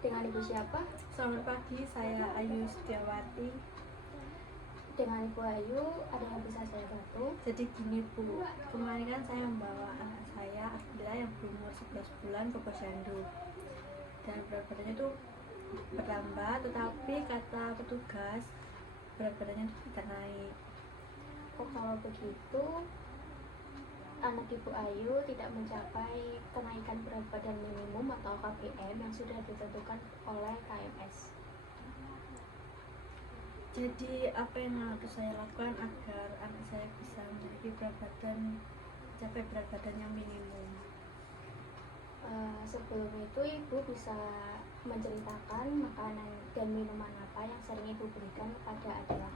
Dengan Ibu siapa? Selamat pagi, saya Ayu Setiawati. Dengan Ibu Ayu, ada yang bisa saya bantu? Jadi gini Bu, kemarin kan saya membawa anak saya Akila yang berumur 11 bulan ke posyandu. Dan berat badannya itu bertambah, tetapi kata petugas berat badannya itu tidak naik. Oh, kalau begitu anak Ibu Ayu tidak mencapai kenaikan berat badan minimum atau KBM yang sudah ditentukan oleh KMS. Jadi apa yang harus saya lakukan agar anak saya bisa mencapai berat badan yang minimum? Sebelum itu Ibu bisa menceritakan makanan dan minuman apa yang sering Ibu berikan kepada Akila.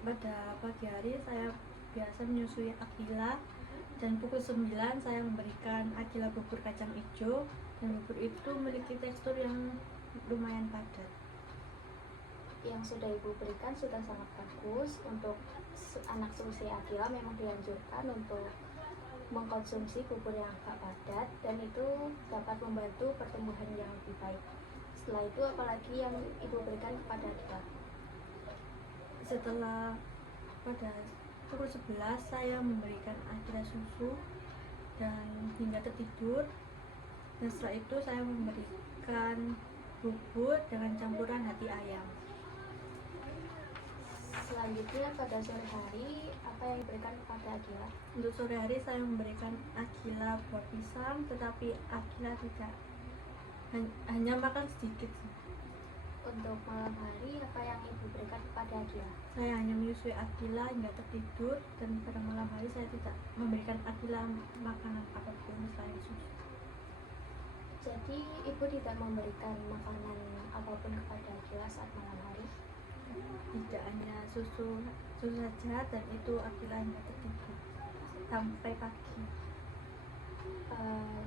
Pada pagi hari saya biasa menyusui Akila, dan pukul 9 saya memberikan Akila bubur kacang hijau, dan bubur itu memiliki tekstur yang lumayan padat. Yang sudah Ibu berikan sudah sangat bagus. Untuk anak seusia Akila memang dianjurkan untuk mengkonsumsi bubur yang agak padat, dan itu dapat membantu pertumbuhan yang lebih baik. Setelah itu apalagi yang Ibu berikan kepada Akila? Setelah pada pukul 11 saya memberikan Akila susu dan hingga tertidur, dan setelah itu saya memberikan bubur dengan campuran hati ayam. Selanjutnya pada sore hari apa yang diberikan kepada Akila? Untuk sore hari saya memberikan Akila buah pisang, tetapi Akila tidak, hanya makan sedikit. Untuk malam hari apa yang Ibu berikan kepada Akila? Saya hanya menyusui Akila hingga tertidur, dan pada malam hari saya tidak memberikan Akila makanan apapun selain susu. Jadi Ibu tidak memberikan makanan apapun kepada Akila saat malam hari? Tidak, hanya susu saja, dan itu Akila hingga tertidur sampai pagi.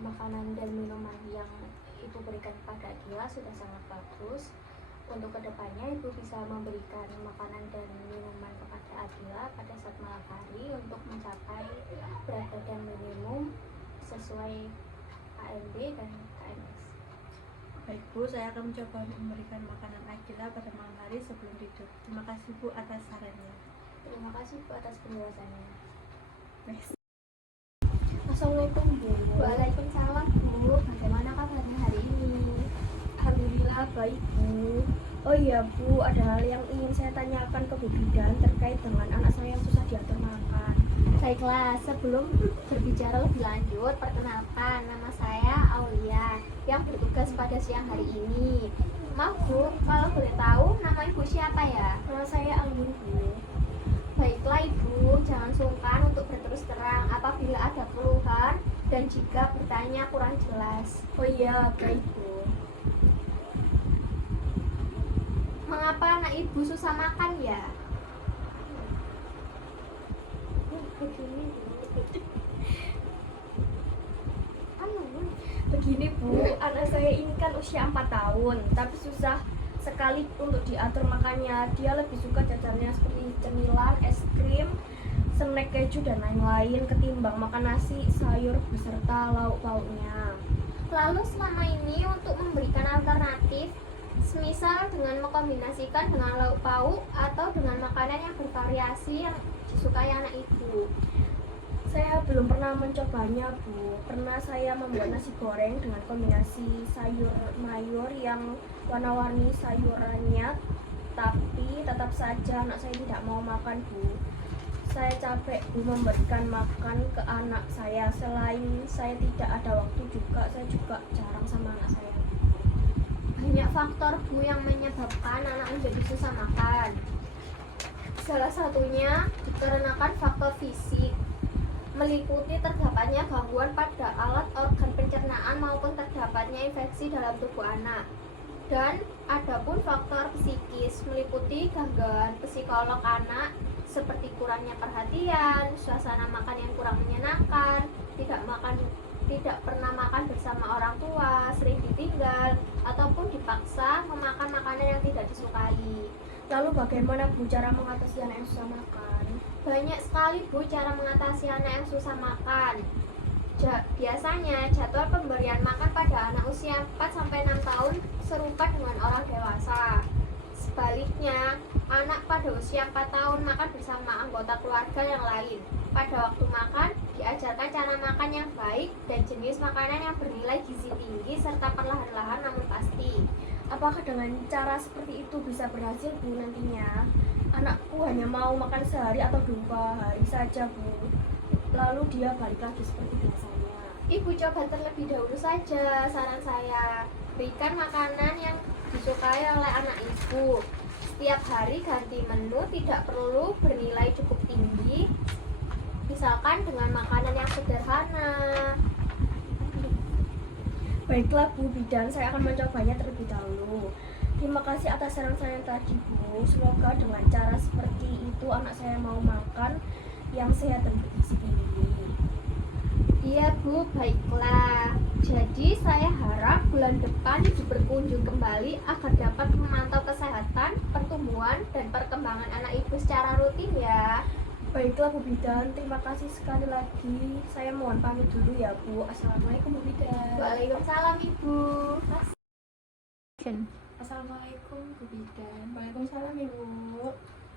Makanan dan minuman yang Ibu berikan kepada Akila sudah sangat bagus. Untuk kedepannya Ibu bisa memberikan makanan dan minuman kepada Akila pada saat malam hari untuk mencapai berat badan minimum sesuai AMB dan KMS. Baik Bu, saya akan mencoba untuk memberikan makanan Akila pada malam hari sebelum tidur. Terima kasih Bu atas sarannya. Terima kasih Bu atas penjelasannya. Assalamualaikum Bu. Waalaikumsalam Bu, bagaimana kabarnya hari ini? Alhamdulillah baik Bu. Oh iya Bu, ada hal yang ingin saya tanyakan ke Bu Bidan terkait dengan anak saya yang susah diatur makan. Baiklah, sebelum berbicara lebih lanjut, perkenalkan, nama saya Aulia yang bertugas pada siang hari ini. Maaf Bu, kalau boleh tahu nama Ibu siapa ya? Nama saya Anggun Bu. Baiklah Ibu, jangan sungkan untuk berterus terang apabila ada keluhan dan jika bertanya kurang jelas. Oh iya, baik Bu. Mengapa anak Ibu susah makan ya? Begini Bu, anak saya ini kan usia 4 tahun, tapi susah sekali untuk diatur makannya. Dia lebih suka jajannya seperti cemilan, es krim, snack keju dan lain-lain ketimbang makan nasi, sayur beserta lauk pauknya. Lalu selama ini untuk memberikan alternatif, semisal dengan mengkombinasikan dengan lauk pauk atau dengan makanan yang bervariasi yang disukai anak Ibu. Saya belum pernah mencobanya Bu. Pernah saya membuat nasi goreng dengan kombinasi sayur mayur yang warna-warni sayurannya, tapi tetap saja anak saya tidak mau makan Bu. Saya capek Bu memberikan makan ke anak saya. Selain saya tidak ada waktu juga, saya juga jarang sama anak saya. Banyak faktor Bu yang menyebabkan anak menjadi susah makan. Salah satunya dikarenakan faktor fisik, meliputi terdapatnya gangguan pada alat organ pencernaan maupun terdapatnya infeksi dalam tubuh anak. Dan adapun faktor psikis meliputi gangguan psikolog anak seperti kurangnya perhatian, suasana makan yang kurang menyenangkan, tidak pernah makan bersama orang tua, sering ditinggal, ataupun dipaksa memakan makanan yang tidak disukai. Lalu bagaimana Bu cara mengatasi anak yang susah makan? Banyak sekali Bu cara mengatasi anak yang susah makan. Biasanya jadwal pemberian makan pada anak usia 4-6 tahun serupa dengan orang dewasa. Sebaliknya, anak pada usia 4 tahun makan bersama anggota keluarga yang lain. Pada waktu makan, diajarkan cara makan yang baik dan jenis makanan yang bernilai gizi tinggi serta perlahan-lahan namun pasti. Apakah dengan cara seperti itu bisa berhasil, Bu, nantinya? Anakku hanya mau makan sehari atau 2 hari saja, Bu. Lalu dia balik lagi seperti biasanya. Ibu coba terlebih dahulu saja saran saya. Berikan makanan yang disukai oleh anak ibu. Setiap hari ganti menu, tidak perlu bernilai cukup tinggi. Misalkan dengan makanan yang sederhana. Baiklah, Bu Bidan, saya akan mencobanya terlebih dahulu. Terima kasih atas saran-saran tadi, Bu. Semoga dengan cara seperti itu anak saya mau makan yang sehat dan bergizi tinggi. Iya Bu, baiklah. Jadi saya harap bulan depan Ibu berkunjung kembali agar dapat memantau kesehatan, pertumbuhan, dan perkembangan anak Ibu secara rutin ya. Baiklah, Bu Bidan, terima kasih sekali lagi. Saya mohon pamit dulu ya, Bu. Assalamualaikum, Bu Bidan. Waalaikumsalam Ibu. Assalamualaikum Bu Bidan. Waalaikumsalam Ibu.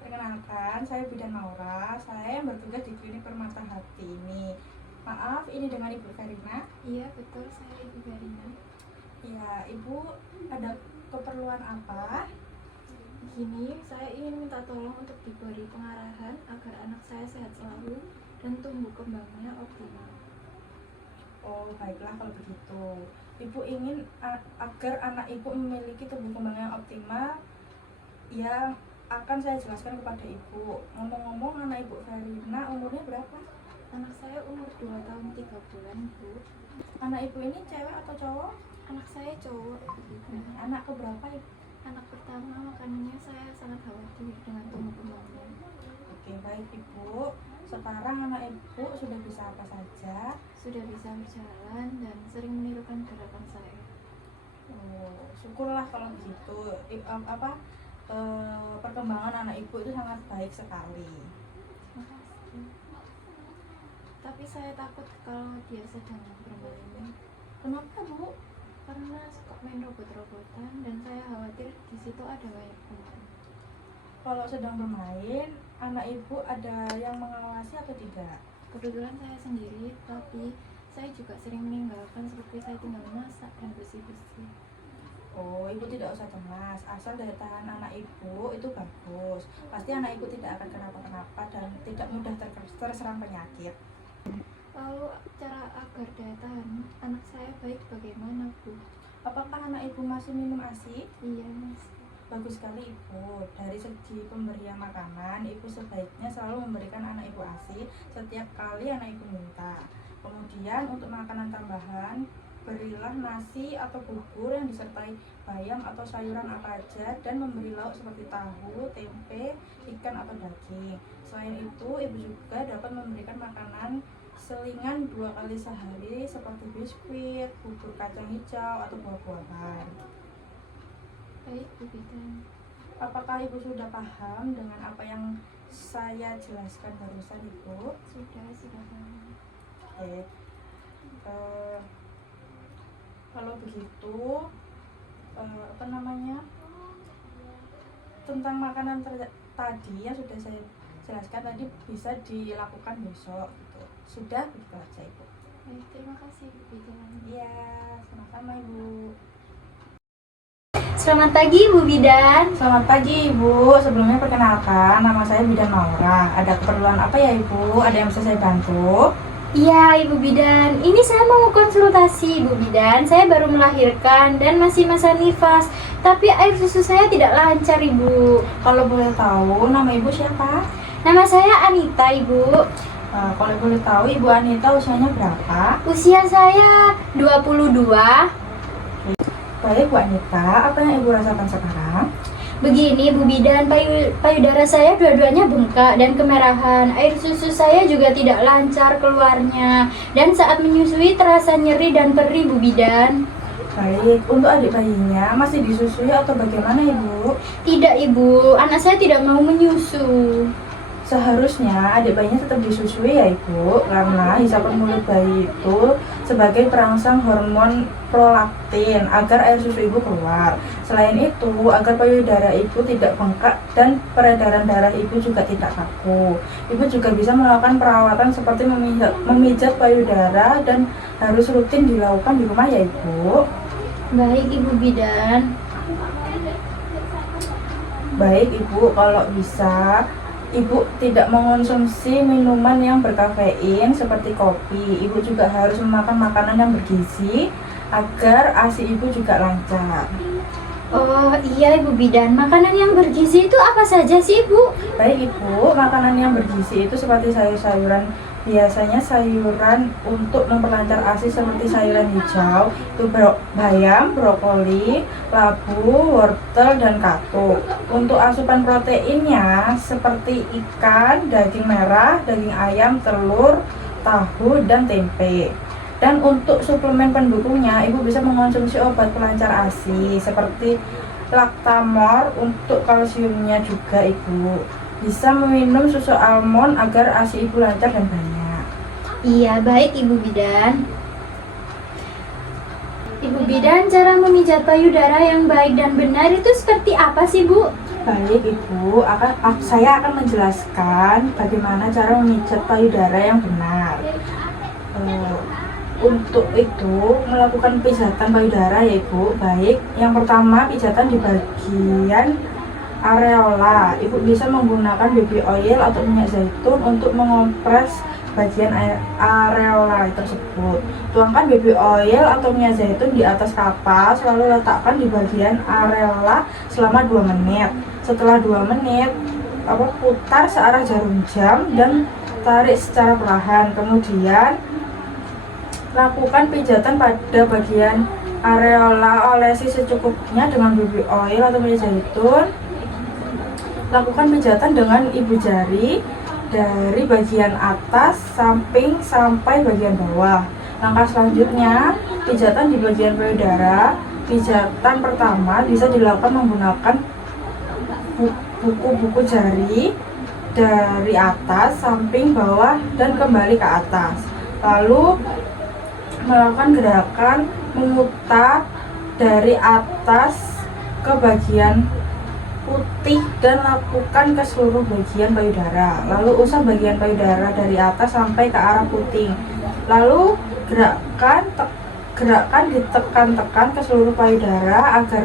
Perkenalkan, saya Bidan Maura. Saya yang bertugas di klinik Permata Hati ini. Maaf, ini dengan Ibu Karina. Iya betul, saya Ibu Garina. Ya, Ibu ada keperluan apa? Begini, saya ingin minta tolong untuk diberi pengarahan agar anak saya sehat selalu dan tumbuh kembangnya optimal. Oh, baiklah kalau begitu. Ibu ingin agar anak Ibu memiliki tumbuh kembang yang optimal. Ya, akan saya jelaskan kepada Ibu. Ngomong-ngomong, anak Ibu Karina umurnya berapa? Anak saya umur 2 tahun 3 bulan, Bu. Anak Ibu ini cewek atau cowok? Anak saya cowok, Bu Bidan. Anak keberapa Ibu? Anak pertama, makanya saya sangat khawatir dengan tumbuh kembangnya. Oke, baik Ibu. Sekarang anak Ibu sudah bisa apa saja? Sudah bisa berjalan dan sering menirukan gerakan saya. Oh, syukurlah kalau begitu. Perkembangan anak Ibu itu sangat baik sekali. Terima kasih. Tapi saya takut kalau dia sedang bermain. Kenapa Bu? Karena suka main robot-robotan dan saya khawatir di situ ada banyak teman. Kalau sedang bermain, anak Ibu ada yang mengawasi atau tidak? Kebetulan saya sendiri, tapi saya juga sering meninggalkan seperti saya tinggal masak dan bersih-bersih. Oh, Ibu tidak usah cemas. Asal daya tahan anak Ibu itu bagus. Pasti anak Ibu tidak akan kenapa-kenapa dan tidak mudah terserang penyakit. Lalu cara agar daya tahan anak saya baik bagaimana, Bu? Apakah anak Ibu masih minum ASI? Iya, Mas. Bagus sekali Ibu. Dari segi pemberian makanan, Ibu sebaiknya selalu memberikan anak Ibu ASI setiap kali anak Ibu minta. Kemudian untuk makanan tambahan, berilah nasi atau bubur yang disertai bayam atau sayuran apa aja dan memberi lauk seperti tahu, tempe, ikan atau daging. Selain itu, Ibu juga dapat memberikan makanan selingan 2 kali sehari seperti biskuit, bubur kacang hijau atau buah-buahan. Baik, Bu Bidan. Apakah Ibu sudah paham dengan apa yang saya jelaskan barusan Ibu? Sudah paham. Oke. Kalau begitu, tentang makanan tadi yang sudah saya jelaskan tadi bisa dilakukan besok gitu. Sudah begitu aja Ibu. Baik, terima kasih Bu Bidan. Iya, sama-sama Ibu. Selamat pagi Bu Bidan. Selamat pagi Ibu. Sebelumnya perkenalkan, nama saya Bidan Maura. Ada keperluan apa ya Ibu? Ada yang bisa saya bantu? Iya Ibu Bidan, ini saya mau konsultasi Ibu Bidan. Saya baru melahirkan dan masih masa nifas, tapi air susu saya tidak lancar Ibu. Kalau boleh tahu, nama Ibu siapa? Nama saya Anita Ibu. Kalau boleh tahu, Ibu Anita usianya berapa? Usia saya 22. Baik Bu Anita, apa yang Ibu rasakan sekarang? Begini Bu Bidan, payudara saya dua-duanya bengkak dan kemerahan. Air susu saya juga tidak lancar keluarnya. Dan saat menyusui terasa nyeri dan perih Bu Bidan. Baik, untuk adik bayinya masih disusui atau bagaimana Ibu? Tidak Ibu, anak saya tidak mau menyusu. Seharusnya adik bayinya tetap disusui ya ibu, karena hisapan mulut bayi itu sebagai perangsang hormon prolaktin agar air susu ibu keluar. Selain itu, agar payudara ibu tidak bengkak dan peredaran darah ibu juga tidak kaku. Ibu juga bisa melakukan perawatan seperti memijat payudara dan harus rutin dilakukan di rumah ya ibu. Baik Ibu Bidan. Baik ibu, kalau bisa ibu tidak mengonsumsi minuman yang berkafein seperti kopi. Ibu juga harus memakan makanan yang bergizi agar ASI ibu juga lancar. Oh iya Ibu Bidan, makanan yang bergizi itu apa saja sih Ibu? Baik ibu, makanan yang bergizi itu seperti sayur-sayuran. Biasanya sayuran untuk memperlancar ASI seperti sayuran hijau, itu bayam, brokoli, labu, wortel, dan katuk. Untuk asupan proteinnya seperti ikan, daging merah, daging ayam, telur, tahu, dan tempe. Dan untuk suplemen pendukungnya, ibu bisa mengonsumsi obat pelancar ASI seperti Lactamor untuk kalsiumnya juga ibu. Bisa meminum susu almond agar ASI ibu lancar dan banyak. Iya, baik Ibu Bidan. Ibu Bidan, cara memijat payudara yang baik dan benar itu seperti apa sih Bu? Baik ibu, saya akan menjelaskan bagaimana cara memijat payudara yang benar. Untuk itu melakukan pijatan payudara ya ibu. Baik, yang pertama pijatan di bagian areola. Ibu bisa menggunakan baby oil atau minyak zaitun untuk mengompres bagian areola tersebut. Tuangkan baby oil atau minyak zaitun di atas kapas, lalu letakkan di bagian areola selama 2 menit. Setelah 2 menit, putar searah jarum jam dan tarik secara perlahan. Kemudian lakukan pijatan pada bagian areola, olesi secukupnya dengan baby oil atau minyak zaitun. Lakukan pijatan dengan ibu jari dari bagian atas samping sampai bagian bawah. Langkah selanjutnya, pijatan di bagian payudara. Pijatan pertama bisa dilakukan menggunakan buku-buku jari dari atas, samping, bawah, dan kembali ke atas. Lalu melakukan gerakan memutar dari atas ke bagian putih dan lakukan ke seluruh bagian payudara. Lalu usap bagian payudara dari atas sampai ke arah puting. Lalu gerakan ditekan-tekan ke seluruh payudara agar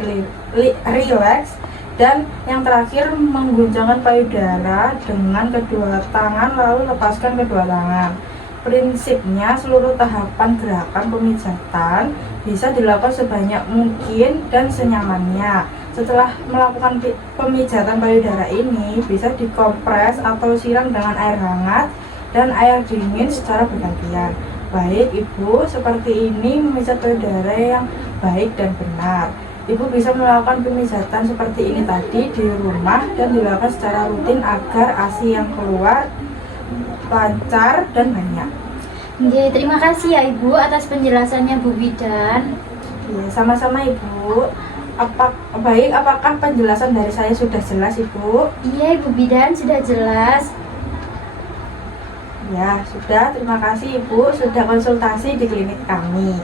rileks. Dan yang terakhir, mengguncangkan payudara dengan kedua tangan lalu lepaskan kedua tangan. Prinsipnya seluruh tahapan gerakan pemijatan bisa dilakukan sebanyak mungkin dan senyamannya. Setelah melakukan pemijatan payudara ini, bisa dikompres atau siram dengan air hangat dan air dingin secara bergantian. Baik ibu, seperti ini memijat payudara yang baik dan benar. Ibu bisa melakukan pemijatan seperti ini tadi di rumah dan dilakukan secara rutin agar ASI yang keluar lancar dan banyak. Oke, terima kasih ya Ibu atas penjelasannya Bu Bidan. Ya, sama-sama Ibu. Apakah penjelasan dari saya sudah jelas Ibu? Iya Ibu Bidan, sudah jelas. Ya, sudah. Terima kasih Ibu sudah konsultasi di klinik kami.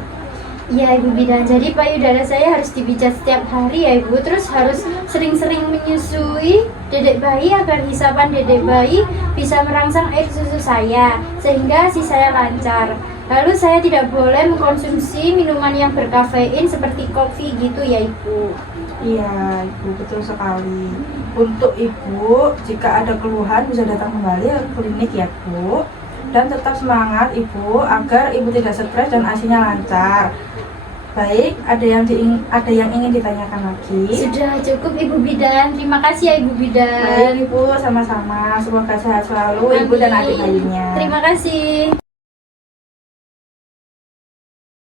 Iya Ibu Bidan, jadi payudara saya harus dipijat setiap hari ya Ibu. Terus harus sering-sering menyusui dedek bayi agar hisapan dedek bayi bisa merangsang air susu saya, sehingga ASI saya lancar. Lalu saya tidak boleh mengkonsumsi minuman yang berkafein seperti kopi gitu ya Ibu. Iya Ibu, betul sekali. Untuk Ibu, jika ada keluhan bisa datang kembali ke klinik ya Bu. Dan tetap semangat Ibu agar Ibu tidak stres dan ASI-nya lancar. Baik, ada yang ingin ditanyakan lagi? Sudah cukup Ibu Bidan. Terima kasih ya Ibu Bidan. Baik Ibu, sama-sama. Semoga sehat selalu Ibu dan adik bayinya. Terima kasih.